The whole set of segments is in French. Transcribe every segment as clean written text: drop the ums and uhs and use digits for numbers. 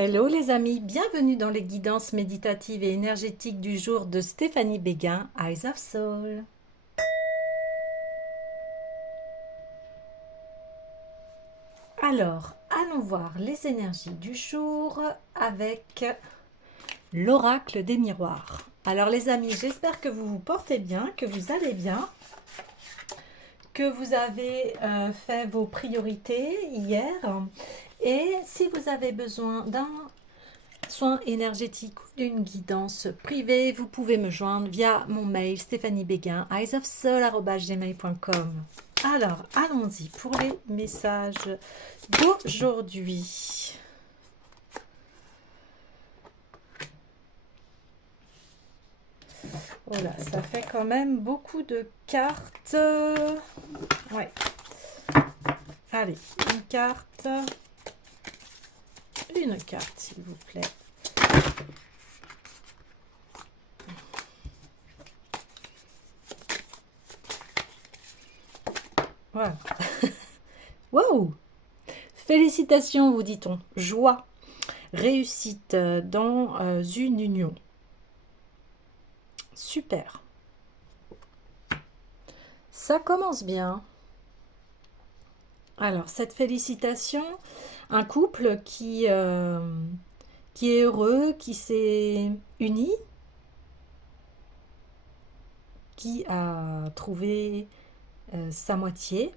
Hello les amis, bienvenue dans les guidances méditatives et énergétiques du jour de Stéphanie Béguin, Eyes of Soul. Alors, allons voir les énergies du jour avec l'oracle des miroirs. Alors les amis, j'espère que vous vous portez bien, que vous allez bien, que vous avez fait vos priorités hier. Et si vous avez besoin d'un soin énergétique ou d'une guidance privée, vous pouvez me joindre via mon mail stéphaniebeguin@eyesofsoul@gmail.com. Alors, allons-y pour les messages d'aujourd'hui. Voilà, ça fait quand même beaucoup de cartes. Ouais. Allez, une carte s'il vous plaît. Voilà. Wow! Félicitations, vous dit-on. Joie, réussite dans une union. Super. Ça commence bien. Alors, cette félicitation, un couple qui est heureux, qui s'est uni, qui a trouvé sa moitié.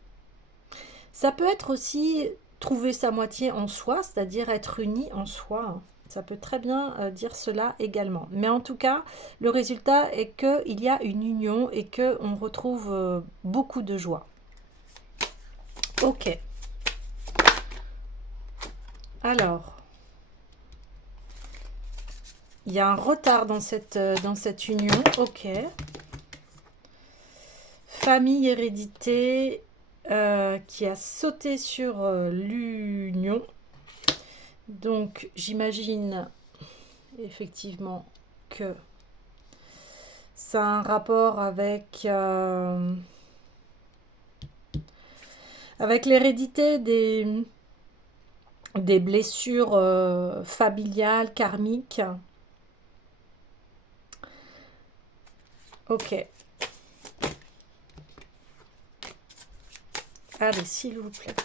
Ça peut être aussi trouver sa moitié en soi, c'est-à-dire être uni en soi. Ça peut très bien dire cela également. Mais en tout cas, le résultat est qu'il y a une union et qu'on retrouve beaucoup de joie. Ok. Alors, il y a un retard dans cette union. Ok. Famille hérédité qui a sauté sur l'union. Donc, j'imagine effectivement que ça a un rapport avec l'hérédité des blessures familiales, karmiques. Ok. Allez, s'il vous plaît.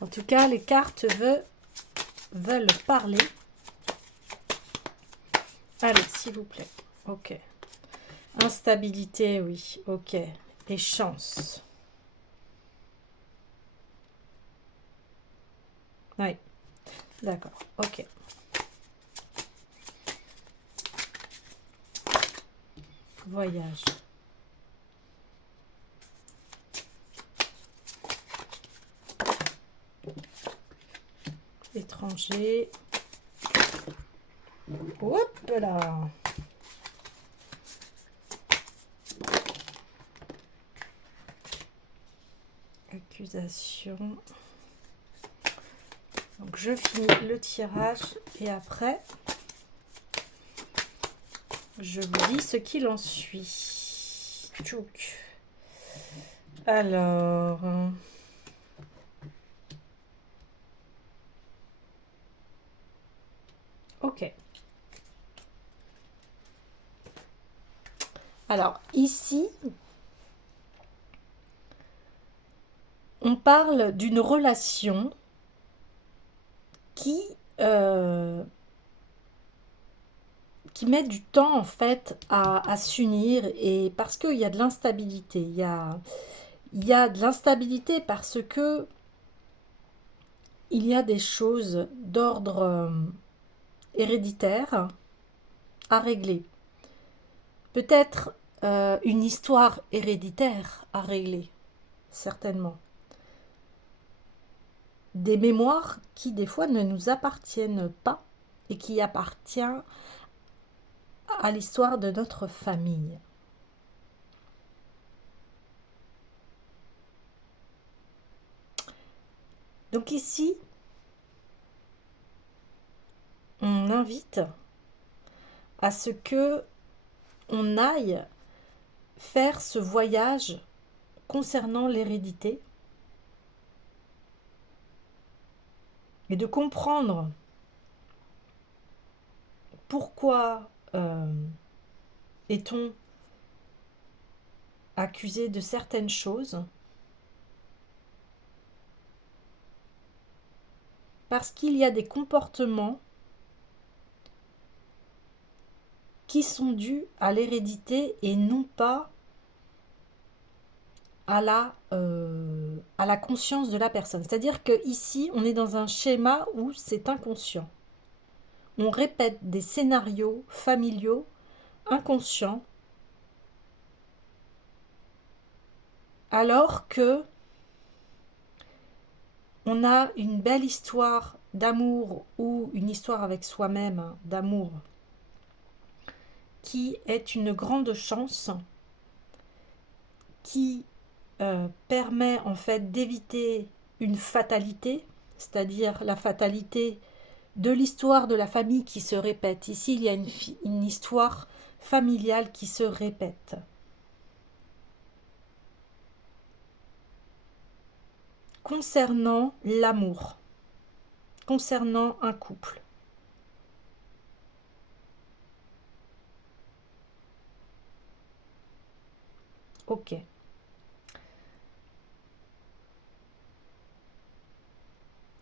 En tout cas, les cartes veulent parler. Allez, s'il vous plaît. Ok. Instabilité, oui. Ok. Et chance. Oui. D'accord. Ok. Voyage. Étranger. Hop là. Accusation. Donc je finis le tirage et après je vous dis ce qu'il en suit. Tchouk. Alors, ok. Alors ici, on parle d'une relation qui met du temps en fait à s'unir, et parce qu'il y a de l'instabilité. Il y a de l'instabilité parce que il y a des choses d'ordre héréditaire à régler. Peut-être une histoire héréditaire à régler, certainement. Des mémoires qui des fois ne nous appartiennent pas et qui appartiennent à l'histoire de notre famille. Donc ici, on invite à ce que on aille faire ce voyage concernant l'hérédité et de comprendre pourquoi est-on accusé de certaines choses, parce qu'il y a des comportements qui sont dus à l'hérédité et non pas à la conscience de la personne. C'est-à-dire qu'ici, on est dans un schéma où c'est inconscient. On répète des scénarios familiaux inconscients, alors que on a une belle histoire d'amour ou une histoire avec soi-même d'amour qui est une grande chance, qui permet en fait d'éviter une fatalité, c'est-à-dire la fatalité de l'histoire de la famille qui se répète. Ici, il y a une histoire familiale qui se répète. Concernant l'amour, concernant un couple. Ok.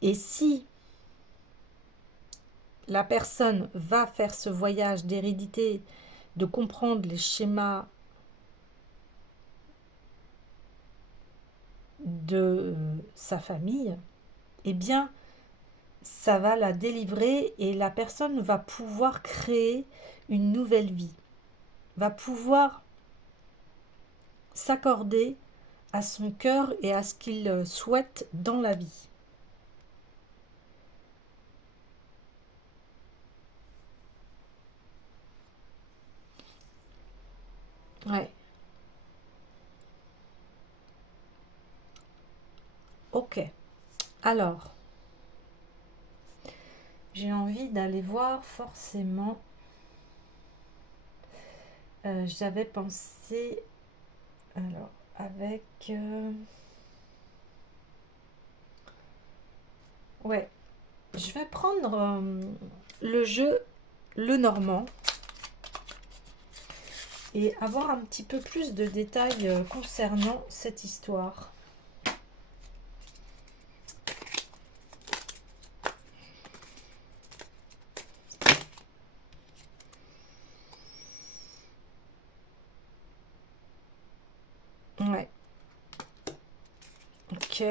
Et si la personne va faire ce voyage d'hérédité, de comprendre les schémas de sa famille, eh bien, ça va la délivrer et la personne va pouvoir créer une nouvelle vie, va pouvoir s'accorder à son cœur et à ce qu'il souhaite dans la vie. Ouais, ok. Alors, j'ai envie d'aller voir forcément. J'avais pensé, alors, avec... ouais, je vais prendre le jeu Le Normand et avoir un petit peu plus de détails concernant cette histoire. Ouais, ok.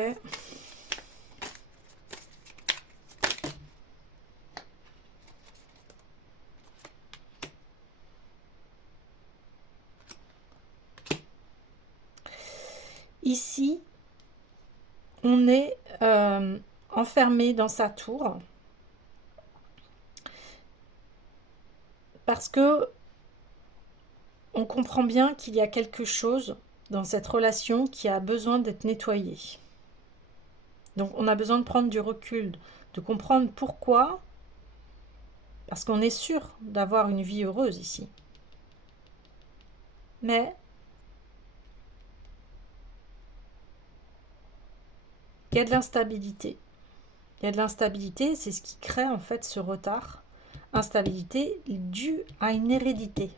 Ici, on est enfermé dans sa tour parce que on comprend bien qu'il y a quelque chose dans cette relation qui a besoin d'être nettoyé. Donc on a besoin de prendre du recul, de comprendre pourquoi, parce qu'on est sûr d'avoir une vie heureuse ici. Mais il y a de l'instabilité. Il y a de l'instabilité, c'est ce qui crée en fait ce retard. Instabilité due à une hérédité.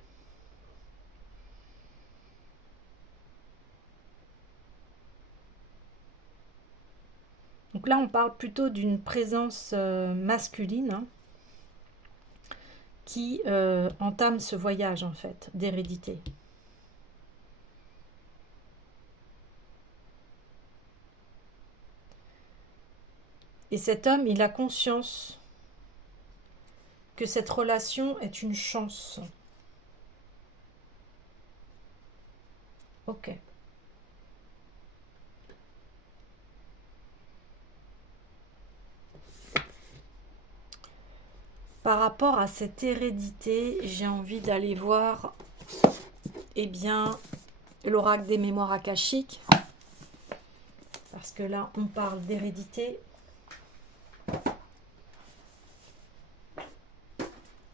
Donc là, on parle plutôt d'une présence masculine, hein, qui entame ce voyage en fait d'hérédité. Et cet homme, il a conscience que cette relation est une chance. Ok. Par rapport à cette hérédité, j'ai envie d'aller voir, eh bien, l'oracle des mémoires akashiques, parce que là, on parle d'hérédité.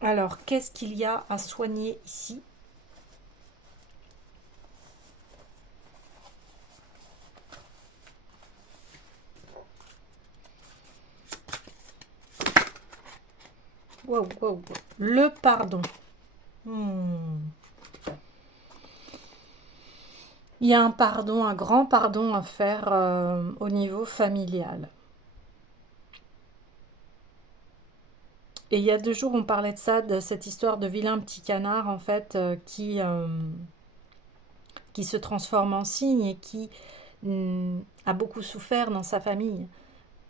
Alors, qu'est-ce qu'il y a à soigner ici? wow. Le pardon. Hmm. Il y a un pardon, un grand pardon à faire au niveau familial. Et il y a 2 jours, on parlait de ça, de cette histoire de vilain petit canard, en fait, qui se transforme en cygne et qui a beaucoup souffert dans sa famille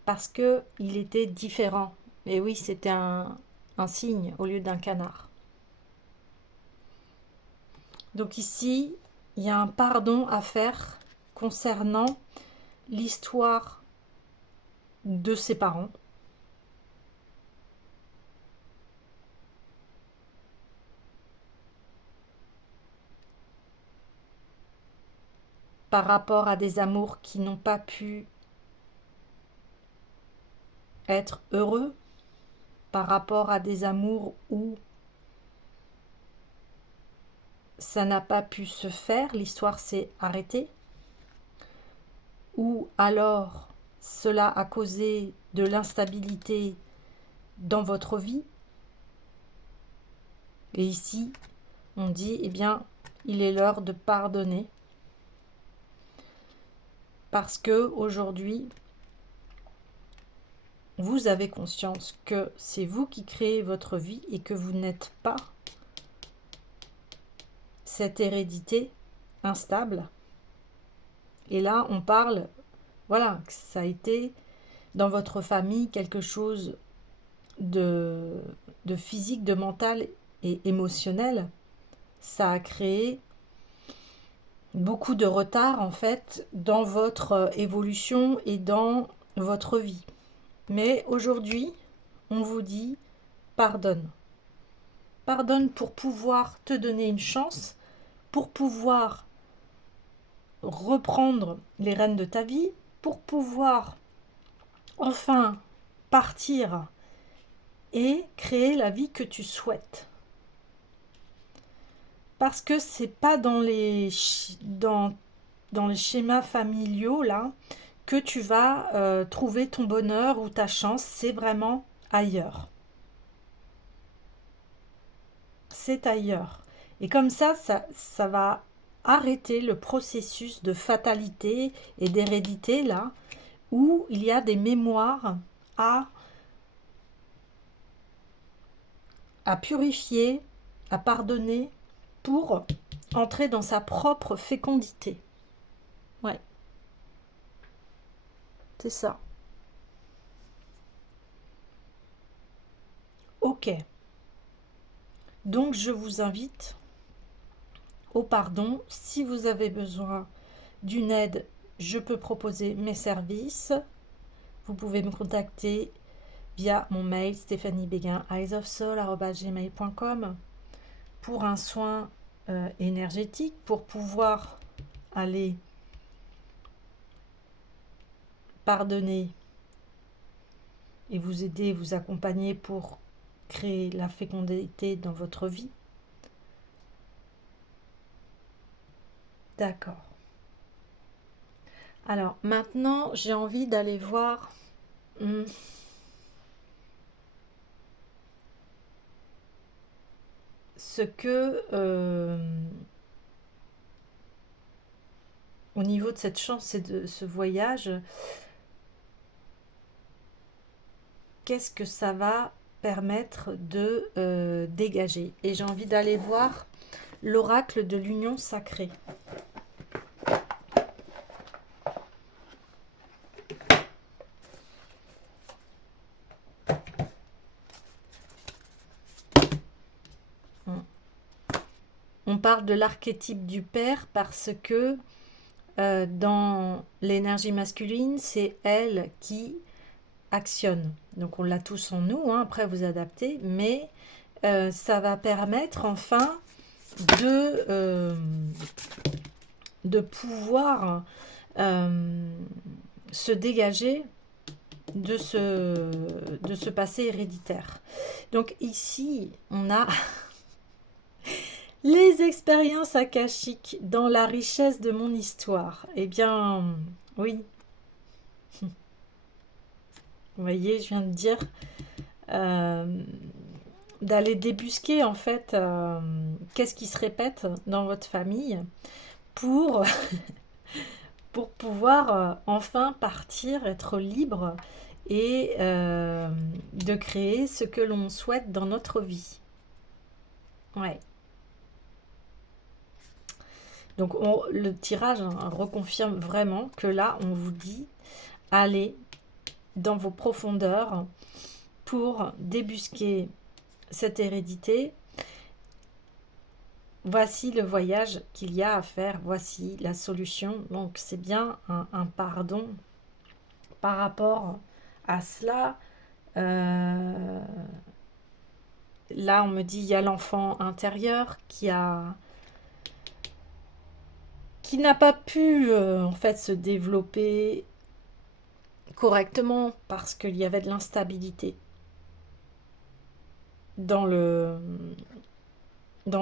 parce que il était différent. Et oui, c'était un cygne au lieu d'un canard. Donc ici, il y a un pardon à faire concernant l'histoire de ses parents. Par rapport à des amours qui n'ont pas pu être heureux, par rapport à des amours où ça n'a pas pu se faire, l'histoire s'est arrêtée, ou alors cela a causé de l'instabilité dans votre vie. Et ici, on dit, eh bien, il est l'heure de pardonner. Parce que aujourd'hui, vous avez conscience que c'est vous qui créez votre vie et que vous n'êtes pas cette hérédité instable. Et là, on parle, voilà, que ça a été dans votre famille quelque chose de, de physique, de mental et émotionnel. Ça a créé beaucoup de retard en fait dans votre évolution et dans votre vie. Mais aujourd'hui, on vous dit pardonne. Pardonne pour pouvoir te donner une chance, pour pouvoir reprendre les rênes de ta vie, pour pouvoir enfin partir et créer la vie que tu souhaites. Parce que c'est pas dans les schémas familiaux là que tu vas trouver ton bonheur ou ta chance, c'est vraiment ailleurs. C'est ailleurs. Et comme ça va arrêter le processus de fatalité et d'hérédité là, où il y a des mémoires à, à purifier, à pardonner pour entrer dans sa propre fécondité. Ouais, c'est ça. Ok. Donc je vous invite au pardon. Si vous avez besoin d'une aide, je peux proposer mes services. Vous pouvez me contacter via mon mail stéphaniebeguin@eyesofsoul@gmail.com pour un soin énergétique, pour pouvoir aller pardonner et vous aider, vous accompagner pour créer la fécondité dans votre vie. D'accord. Alors maintenant, j'ai envie d'aller voir ce que, au niveau de cette chance et de ce voyage, qu'est-ce que ça va permettre de dégager. Et j'ai envie d'aller voir l'oracle de l'union sacrée. On parle de l'archétype du père parce que dans l'énergie masculine, c'est elle qui actionne. Donc on l'a tous en nous, hein, après vous adaptez, mais ça va permettre enfin de pouvoir se dégager de ce passé héréditaire. Donc ici, on a les expériences akashiques dans la richesse de mon histoire. Eh bien, oui. Vous voyez, je viens de dire, d'aller débusquer en fait qu'est-ce qui se répète dans votre famille pour, pour pouvoir enfin partir, être libre et de créer ce que l'on souhaite dans notre vie. Ouais. Donc le tirage reconfirme vraiment que là, on vous dit, allez dans vos profondeurs pour débusquer cette hérédité. Voici le voyage qu'il y a à faire, voici la solution. Donc c'est bien un pardon par rapport à cela. Là, on me dit, il y a l'enfant intérieur qui n'a pas pu en fait se développer correctement parce qu'il y avait de l'instabilité dans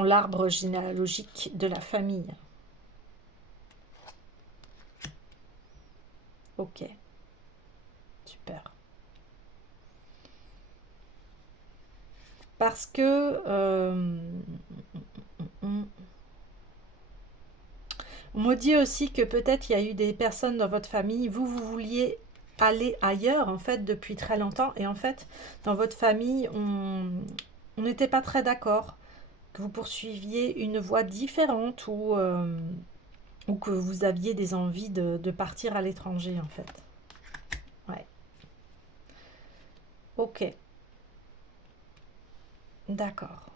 l'arbre généalogique de la famille. Ok, super. Parce que on me dit aussi que peut-être il y a eu des personnes dans votre famille, vous vouliez aller ailleurs en fait depuis très longtemps et en fait dans votre famille on n'était pas très d'accord que vous poursuiviez une voie différente ou que vous aviez des envies de partir à l'étranger en fait. Ouais. Ok. D'accord.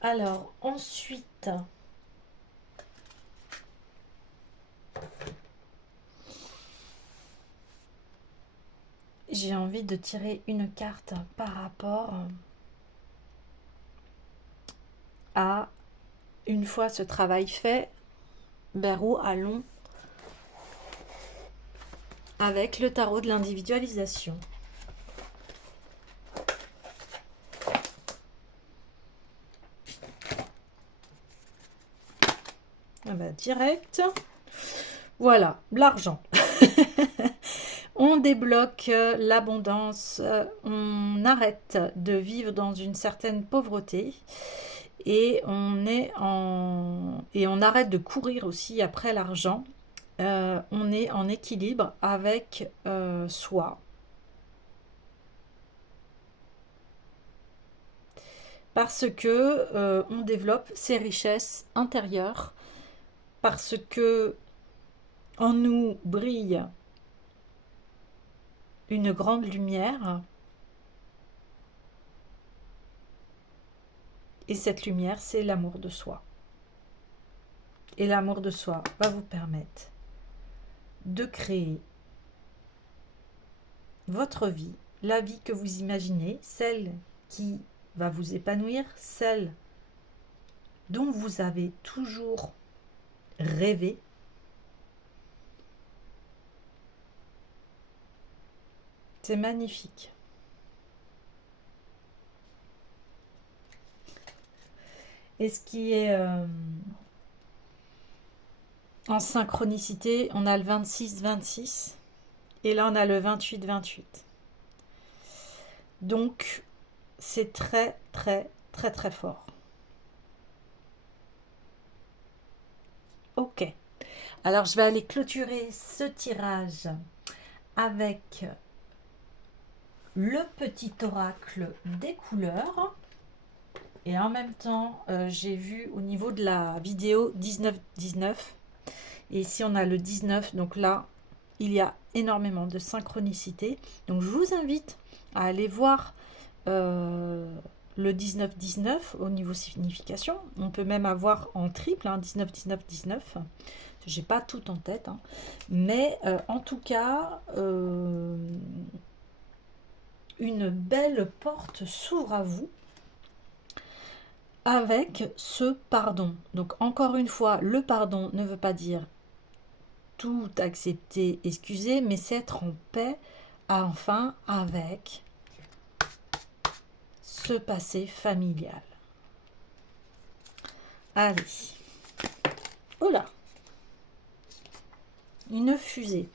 Alors ensuite, j'ai envie de tirer une carte par rapport à, une fois ce travail fait, vers où allons avec le tarot de l'individualisation. Ah bah, direct. Voilà, l'argent. On débloque l'abondance, on arrête de vivre dans une certaine pauvreté et on arrête de courir aussi après l'argent. On est en équilibre avec soi. Parce que on développe ses richesses intérieures, parce que en nous brille une grande lumière, et cette lumière, c'est l'amour de soi. Et l'amour de soi va vous permettre de créer votre vie, la vie que vous imaginez, celle qui va vous épanouir, celle dont vous avez toujours rêvé. C'est magnifique. Et ce qui est en synchronicité, on a le 26-26 et là on a le 28-28. Donc c'est très très très très fort. Ok. Alors je vais aller clôturer ce tirage avec le petit oracle des couleurs. Et en même temps, j'ai vu au niveau de la vidéo 19-19. Et ici, on a le 19. Donc là, il y a énormément de synchronicité. Donc je vous invite à aller voir le 19-19 au niveau signification. On peut même avoir en triple, 19-19-19. J'ai pas tout en tête. Hein. Mais en tout cas, une belle porte s'ouvre à vous avec ce pardon. Donc encore une fois, le pardon ne veut pas dire tout accepter, excuser, mais c'est être en paix enfin avec ce passé familial. Allez. Oula. Une fusée.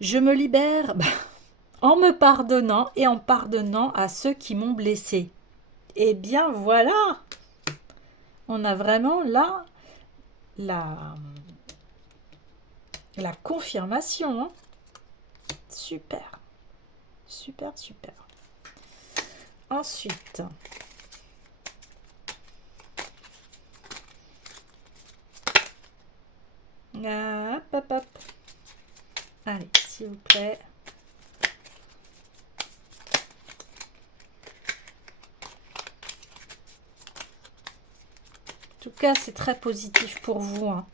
Je me libère en me pardonnant et en pardonnant à ceux qui m'ont blessé. Eh bien voilà, on a vraiment là la, la confirmation, hein. Super, super, super. Ensuite, hop, hop, hop. Allez, s'il vous plaît. En tout cas, c'est très positif pour vous, hein.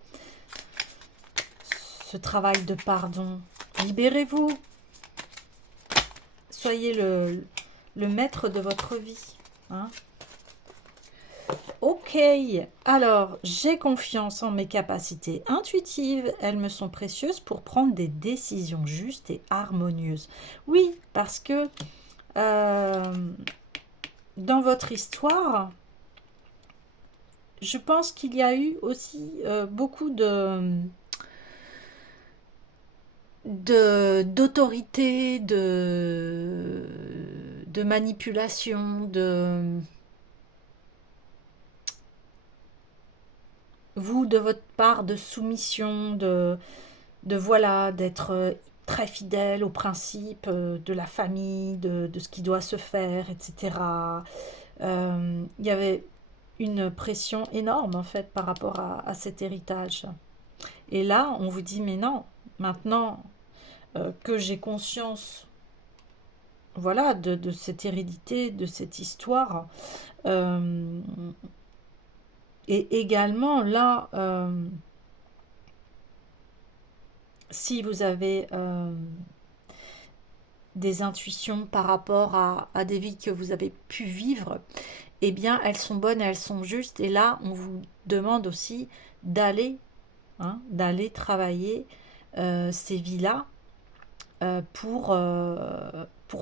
Ce travail de pardon. Libérez-vous. Soyez le maître de votre vie, hein. Ok, alors j'ai confiance en mes capacités intuitives. Elles me sont précieuses pour prendre des décisions justes et harmonieuses. Oui, parce que dans votre histoire, je pense qu'il y a eu aussi beaucoup d'autorité, de manipulation, de votre part, de soumission, de voilà, d'être très fidèle aux principes de la famille, de ce qui doit se faire, etc. Il y avait une pression énorme en fait par rapport à cet héritage. Et là, on vous dit, mais non, maintenant que j'ai conscience, voilà, de cette hérédité, de cette histoire, euh, et également là, si vous avez des intuitions par rapport à des vies que vous avez pu vivre, eh bien, elles sont bonnes, elles sont justes. Et là, on vous demande aussi d'aller, hein, d'aller travailler ces vies-là pour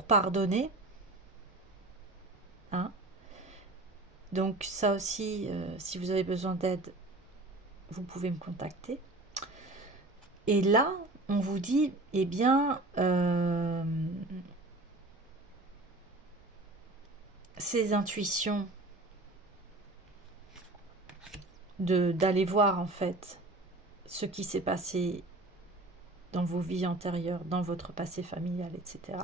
pardonner, hein. Donc ça aussi, si vous avez besoin d'aide, vous pouvez me contacter. Et là, on vous dit, eh bien, ces intuitions d'aller voir en fait ce qui s'est passé dans vos vies antérieures, dans votre passé familial, etc.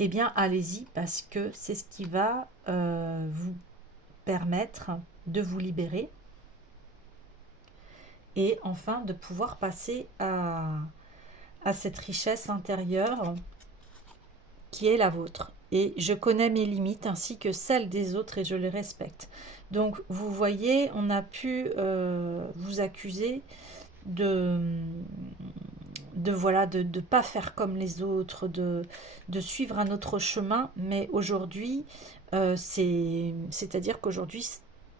Eh bien, allez-y parce que c'est ce qui va vous permettre de vous libérer et enfin de pouvoir passer à cette richesse intérieure qui est la vôtre. Et je connais mes limites ainsi que celles des autres et je les respecte. Donc vous voyez, on a pu vous accuser de voilà, de pas faire comme les autres, de suivre un autre chemin, mais aujourd'hui, c'est-à-dire qu'aujourd'hui,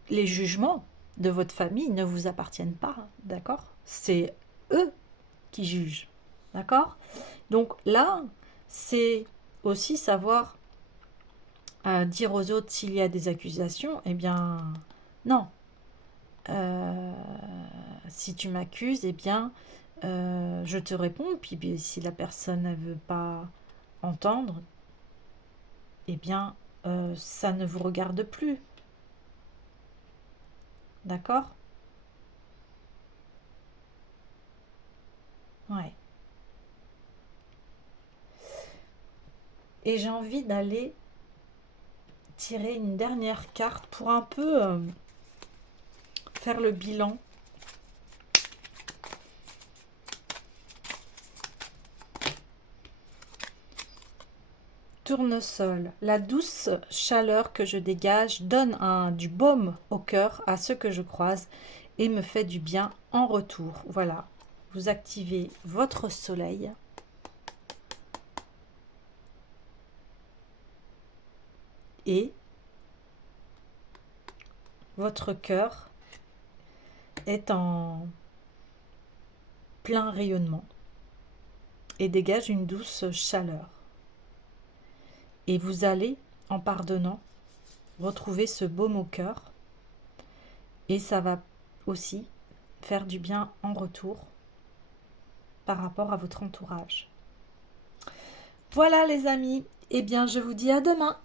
les jugements de votre famille ne vous appartiennent pas, hein, d'accord? C'est eux qui jugent, d'accord? Donc là, c'est aussi savoir dire aux autres s'il y a des accusations, eh bien, non. Euh, si tu m'accuses, eh bien, je te réponds. Puis si la personne ne veut pas entendre, eh bien, ça ne vous regarde plus. D'accord? Ouais. Et j'ai envie d'aller tirer une dernière carte pour un peu faire le bilan. Tournesol, la douce chaleur que je dégage donne du baume au cœur à ceux que je croise et me fait du bien en retour. Voilà, vous activez votre soleil et votre cœur est en plein rayonnement et dégage une douce chaleur. Et vous allez, en pardonnant, retrouver ce baume au cœur et ça va aussi faire du bien en retour par rapport à votre entourage. Voilà les amis, eh bien je vous dis à demain.